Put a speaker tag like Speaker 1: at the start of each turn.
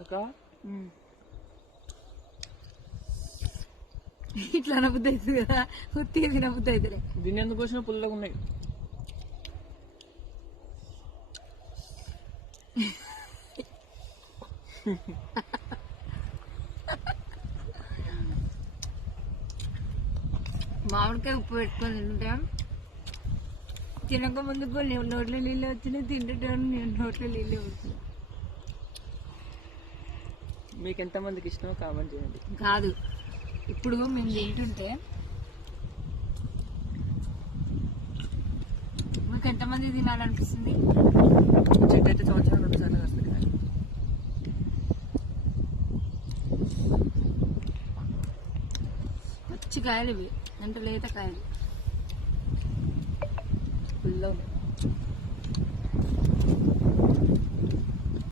Speaker 1: అక్క?
Speaker 2: ఇట్లా అనబుద్ధి అవుతుంది కదా. ఉత్తిగా తినబుద్ధి అవుతుంది
Speaker 1: దీన్ని ఎందుకు వచ్చిన పుల్లగా ఉన్నాయి.
Speaker 2: మామిడికాయ ఉప్పు పెట్టుకొని తింటే. తినక ముందు నోట్లో నీళ్ళు వచ్చినాయి తింటుంటాను నేను నోట్లో నీళ్ళు వచ్చినాయి.
Speaker 1: మీకు ఎంతమందికి ఇష్టమో కామెంట్ చేయండి.
Speaker 2: కాదు. ఇప్పుడు మేము తింటుంటే మీకు ఎంతమంది తినాలనిపిస్తుంది?
Speaker 1: చెట్టు అయితే సంవత్సరం రెండు సార్లు వస్తుంది కానీ.
Speaker 2: పచ్చి కాయలు ఇవి అంటే లేత కాయలు.
Speaker 1: ఉన్నాయి